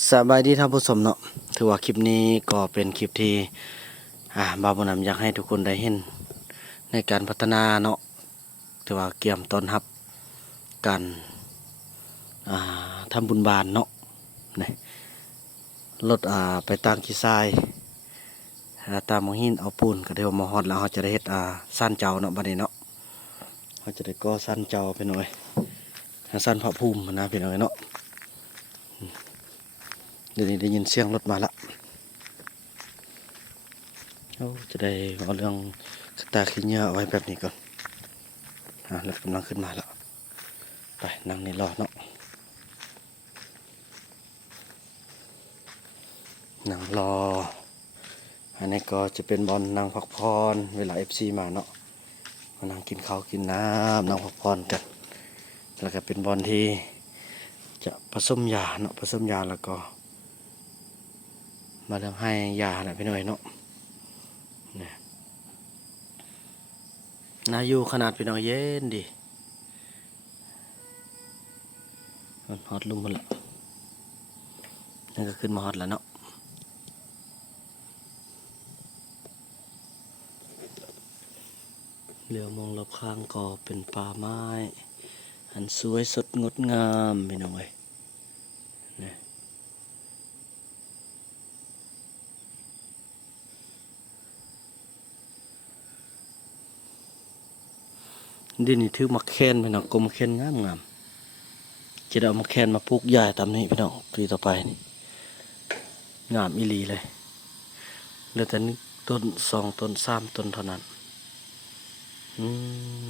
สบายดีท่านผู้ชมเนาะถือว่าคลิปนี้ก็เป็นคลิปที่บ่าวบุญนำอยากให้ทุกคนได้เห็นในการพัฒนาเนาะถือว่าเกี่ยมต้นรับการทำบุญบานเนาะนี่รถไปตั้งขี้ทรายตามมหินเอาปูนก็เดี๋ยวมาฮอดแล้วเขาจะได้เฮ็ดสั้นเจ้าเนาะบัดนี้เนาะเขาจะได้ก่อสั้นเจ้าไปหน่อยสั้นพระภูมินะพี่น้อยเนาะเดี๋ยวนี้ได้ยินเสียงรถมาละจะได้เอาเรื่องสตาร์ขี้เหงื่อเอาไว้แบบนี้ก่อนรถกำลังขึ้นมาแล้วไปนั่งในรอเนาะนั่งรออันนี้ก็จะเป็นบอลนั่งพักผ่อนเวลา FC มาเนาะมานั่งกินข้าวกินน้ำนั่งพักผ่อนกันแล้วก็เป็นบอลที่จะผสมยาเนาะผสมยาแล้วก็มาเรื่องให้ยาแหละพี่หน่อยเนาะน่าอยู่ขนาดพี่น้อยเย็นดีมันฮอตลุ่มหมดละนั่นก็ขึ้นมาฮอตแล้วเนาะเหลือมองรอบข้างก็เป็นป่าไม้อันสวยสดงดงามพี่น้อยนี่ดินนี่ถือมาแคนพี่น้องกลมแคนงามงามจะเอามาแคนมาปลูกหญ้าตามนี้พี่น้องปีต่อไปนี่งามอีหลีเลยเหลือแต่นี้ต้น2 ต้น 3 ต้นเท่านั้น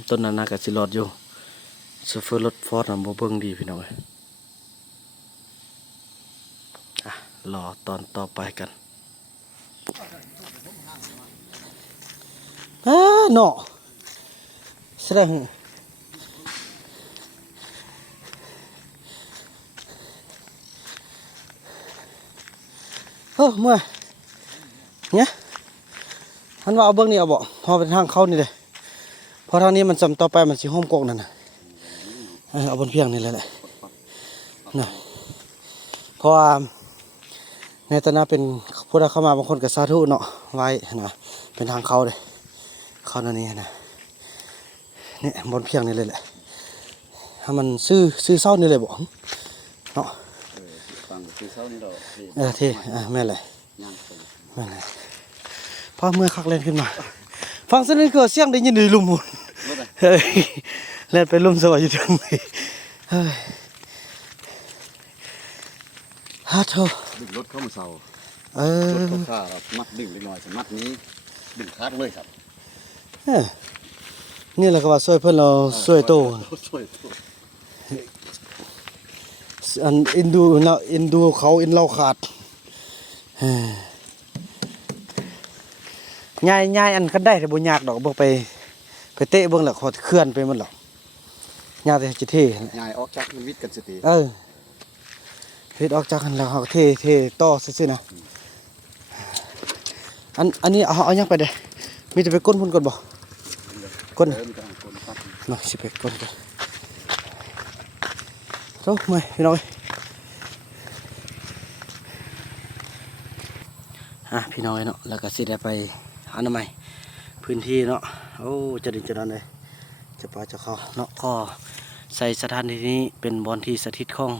ต้นนั้นน่าจะสิรอดอยู่โซเฟอร์รถฟอร์ดบ่เบิ่งดีพี่น้องรอตอนต่อไปกันเนาะแสดงเมื่อเนี่ยท่านว่าเอาเบื้องนี้เอาบ่พอเป็นทางเข้านี่เลยพอทางนี้มันจำต่อไปมันสิห้อมกกนั่นน่ะเอาบนเพียงนี่เลยแหละนะเพราะว่าในตอนนั้นเป็นผู้ใดเข้ามาบางคนก็สาธุเนาะไว้นะเป็นทางเข้าเลยเข้านั่นนี่นะเนี่ยบนเพียงนี่เลยแหละถ้ามันซื้อเศร้านี่เลยบ่เนาะซื้อเศร้านี่ดอกที่แม่นเลยแม่นเลยพอเมื่อคักเล่นขึ้นมาฟังเสียงเกิดเสียงได้ยินในลุ่มหุ่นเฮ้ยเล่นไปลุ่มสวยอยู่ตรงนี้เฮ้ยฮาโธดึงรถเข้ามาเศร้ารถเข้าข้าเรามัดดึงเล็กน้อยมัดนี้ดึงคาดเลยครับนี่แหละก็ว่าช่วยเพื่อนเราช่วยโตอันอินดูเนาะอินดูเขาอินเราขาดง่ายอันกันได้แต่บ่ยากดอกบ่ไปเตะเบิ่งแล้วเขาเคลื่อนไปมันหรอกยากแต่จิเท่ง่ายออกจากมันวิทย์กันสติเฮ็ดออกจากกันแล้วเขาเท่ต่อซื่อๆนะอันนี้เอายังไปเด้มีแต่ไปก้นพุ่นก่อนบ่ก้นมาสิไปก้นกันโธ่เมื่อยพี่น้อยพี่น้อยเนาะแล้วก็สิได้ไปอนามัยพื้นที่เนาะโอ้จะดินจะนอนเลยจะปลาจะเข้าเนาะก็ใส่สถานที่นี้เป็นบอนที่สถิตของ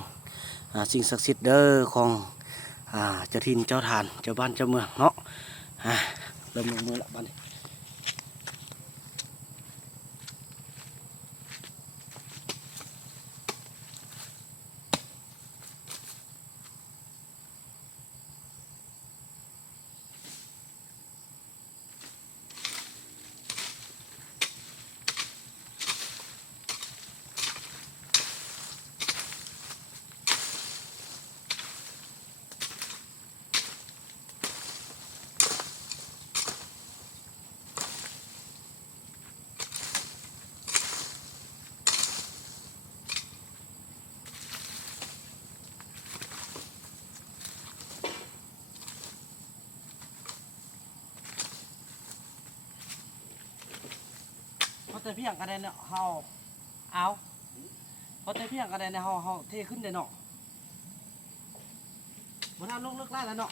สิ่งศักดิ์สิทธิ์เด้อของเจ้าถิ่นเจ้าทานเจ้าบ้านเจ้าเมืองเนาะเริ่มลงมือละบ้านนี้แต่เพียงกันได้เนาะเฮาเอาเพราะแต่เพียงกันได้เนาะเฮาเทขึ้นได้เนาะ บ่น่าลงเลิกไล่แล้วเนาะ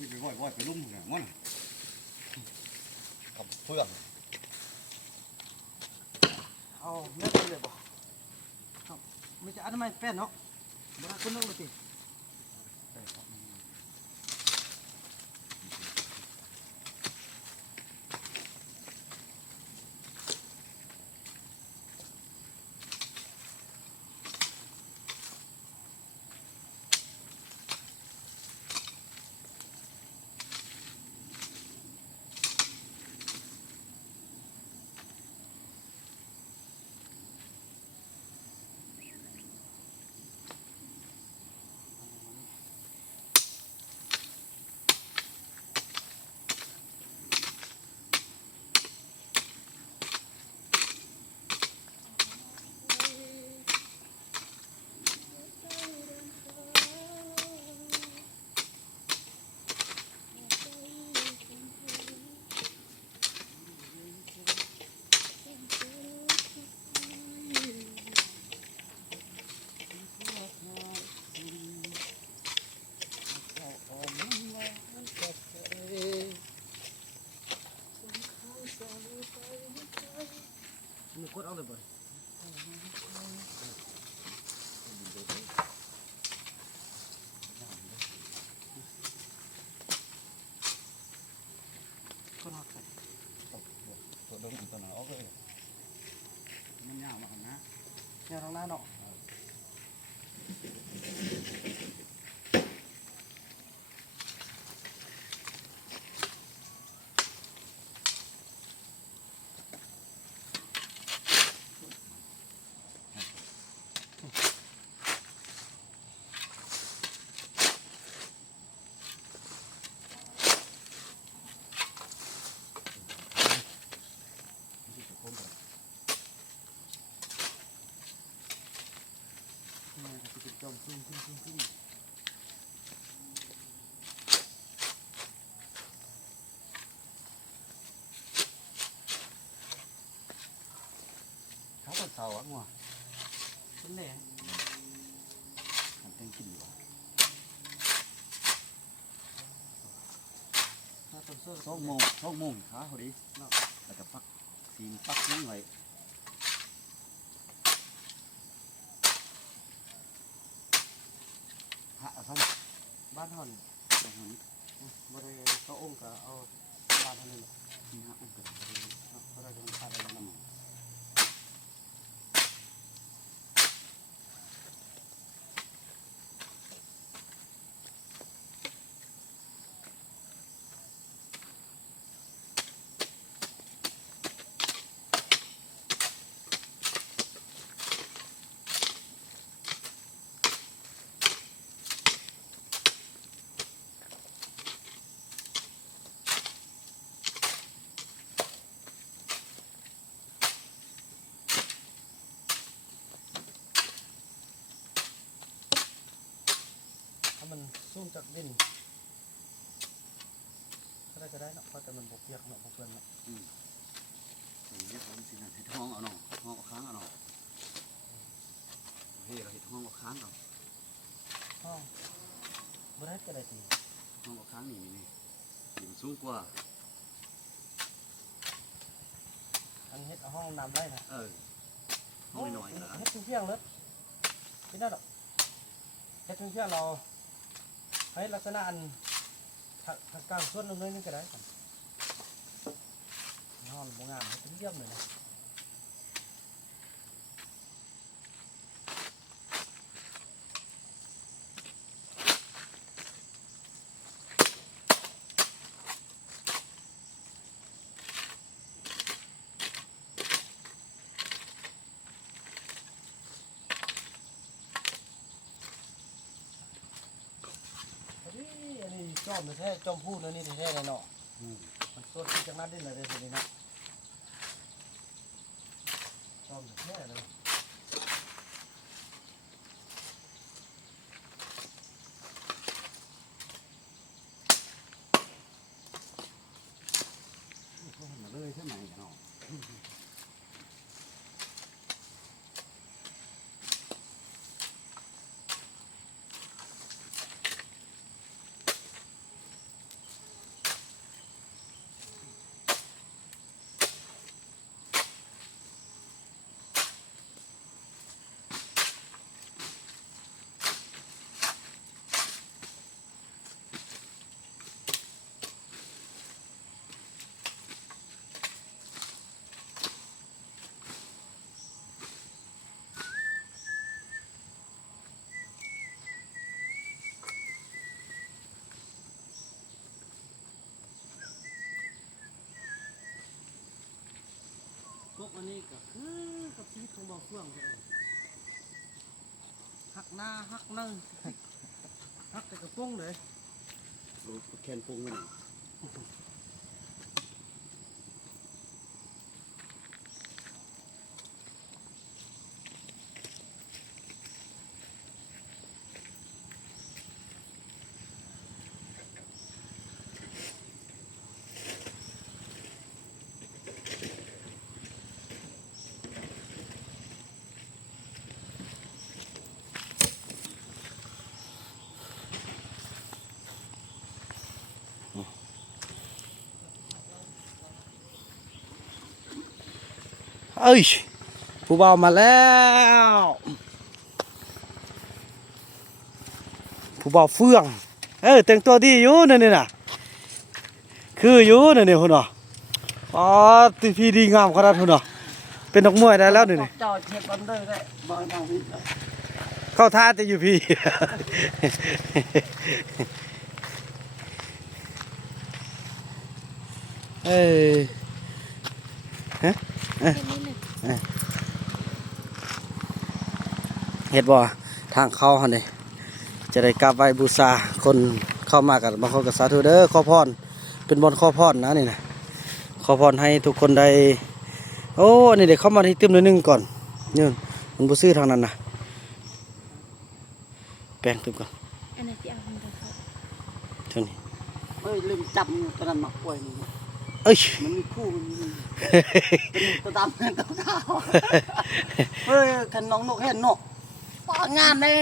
พี่ไปว่อยไปลุ่มเนี่ยมันกับเฟื่อง เอาแม่ไปเลยบ่ครับไม่จะอันนั้นไม่แป้นเนาะบ่น่าขึ้นลงเลยติมีกดเอาเลยบ่คนหักใส่ ตัวเดิมตัวหนาออกเลยมันยาวมากนะ แนวทางหน้าเนาะ จอมขึ้น เขาก็เสาอ่ะงัว เป็นแหล่ มันเต็มกินอยู่ ถ้าต้นเสื้อ 2 โมงขาพอดีเนาะแล้วก็พักซีนปักทิ้งไว้หะซัง บ้านห่อน บางที บ่ได้เขาองค์ก็เอาบ้านเท่านี้ นี่ฮะอุ้งกัน บ่ได้จะมันขาดอะไรนำ ถ้ามันซุ่มจากดินก็ได้เนาะเพราะแต่มันบกเปียกเนาะบกเปื้อนเนาะ เรียกว่าสินะเห็ดห้องเอาหน่อห้องเอาค้างเอาหน่อเฮ้ยเราเห็ดห้องเอาค้างเอา ห้องบ่ได้ก็ได้ที ห้องเอาค้างนี่มันสูงกว่า อันเฮ็ดเอาห้องน้ำได้นะ ห้องน้อยๆนะ เฮ็ดเพียงๆเลยไม่ได้ดอกเฮ็ดเพียงๆเราให้ลักษณะอันทางกลางส่วนนึงเลยนี่ก็ได้ครับห้องบ่งามเฮ็ดเยี่ยมเลยนะ อันนี้จ อมแท้จอมพูดนั่นนี่แท้เลยเนาะมันสดที่จังนั้นได้เลยทีนี้นะจอมแท้เลย มาเลยใช่ไหมเนาะพวกอันนี้ก็คือกับชีวิตของบ่อเฟื่องหักหน้าหักนั่งหักแต่กระโปรงเลย แคนปุงนี่ เอ้ยผู้บ่าวมาแล้วผู้บ่าวเฟื่องแต่งตัวดีอยู่นั่นนี่น่ะคืออยู่นั่นนี่พุ่นเนาะอ๋อตีพีดีงามขนาดพุ่นเนาะเป็นนักมวยได้แล้วนี่ เจ้าเช็คบันเดอร์ได้บางทางนี้ เข้าท่าจะอยู่พี่ เอ้ยฮะเฮ็ดบ่ทางเข้าหั่นนี่จะได้กราบไหว้บูชาคนเข้ามากับบางคนก็สาธุเด้อขอพรเป็นบนขอพรนะนี่นะขอพรให้ทุกคนได้โอ้อันนี้เดี๋ยวเข้ามาที่ตึมหน่อยหนึงก่อนนี่มันบ่ซื้อทางนั้นนะแปลงตึมก่อน อันนั้นที่เอาคนเดียวเขา เท่านี้ เอ้ยลืมจับตอนนั้นมาป่วยนี่ เอ้ย มันมีคู่มันมีเป็นตัวดำเป็นตัวขาวเฮ้ยคันน้องนกเห็นนกป้างามเลย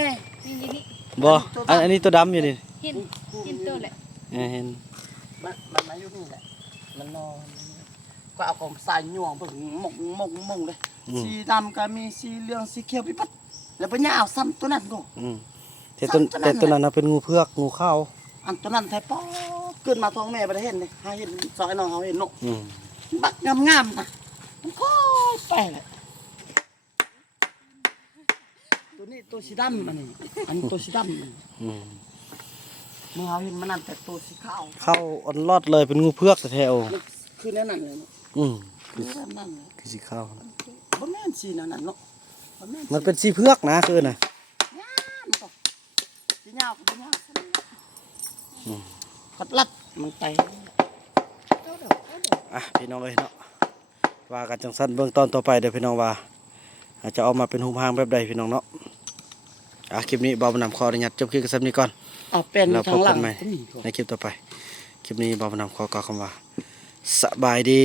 นี่ บ่อันนี้ตัวดำอยู่นี่ เห็นตัวแหละ เห็น มันมาอยู่นี่แหละมันนอนก็เอาของสายหน่วงเพิ่งมงเลยสีดำก็มีสีเหลืองสีเขียวไปปัดแล้วไปย่าเอาซ้ำตัวนั้นก็ แต่ตัวนั้นน่ะเป็นงูเพือกงูขาว อันตัวนั้นไทยป้อเกิดมาท้องแม่ไปได้เห็นเลยหาเห็นซอยน้องเขาเห็นนกบักงามๆนะมันก็ไปแหละตัวนี้ตัวสีดำอันนี้ตัวสีดำเมื่อเขาเห็นมันนั่นแต่ตัวสีขาว เข้าอ่อนรอดเลยเป็นงูเพือกแท้ๆ มันคือแน่นั่นเลยเนาะ คือแบบนั่นเลย คือสีขาว บ่แม่นสีนั่นน่ะเนาะบ่แม่น มันเป็นสีเพือกนะคือน่ะ งามก็สียาวก็ยาวขัดลัดมันไต พี่น้องเอ้ยเนาะว่ากันจังซั่นเบื้องต้นต่อไปเดี๋ยวพี่น้องว่าอาจจะออกมาเป็นหุมหางแบบใดพี่น้องเนาะคลิปนี้บ่าวบ่นำขออนุญาตจบคลิปกันสักนี้ก่อน เอาเป็น เราพ ทาง บ หลั กั ง นใหม่ ตัวนี้ก่อน ในคลิปต่อไป คลิปนี้บ่าวบ่นำขอกล่าวคำว่าสบายดี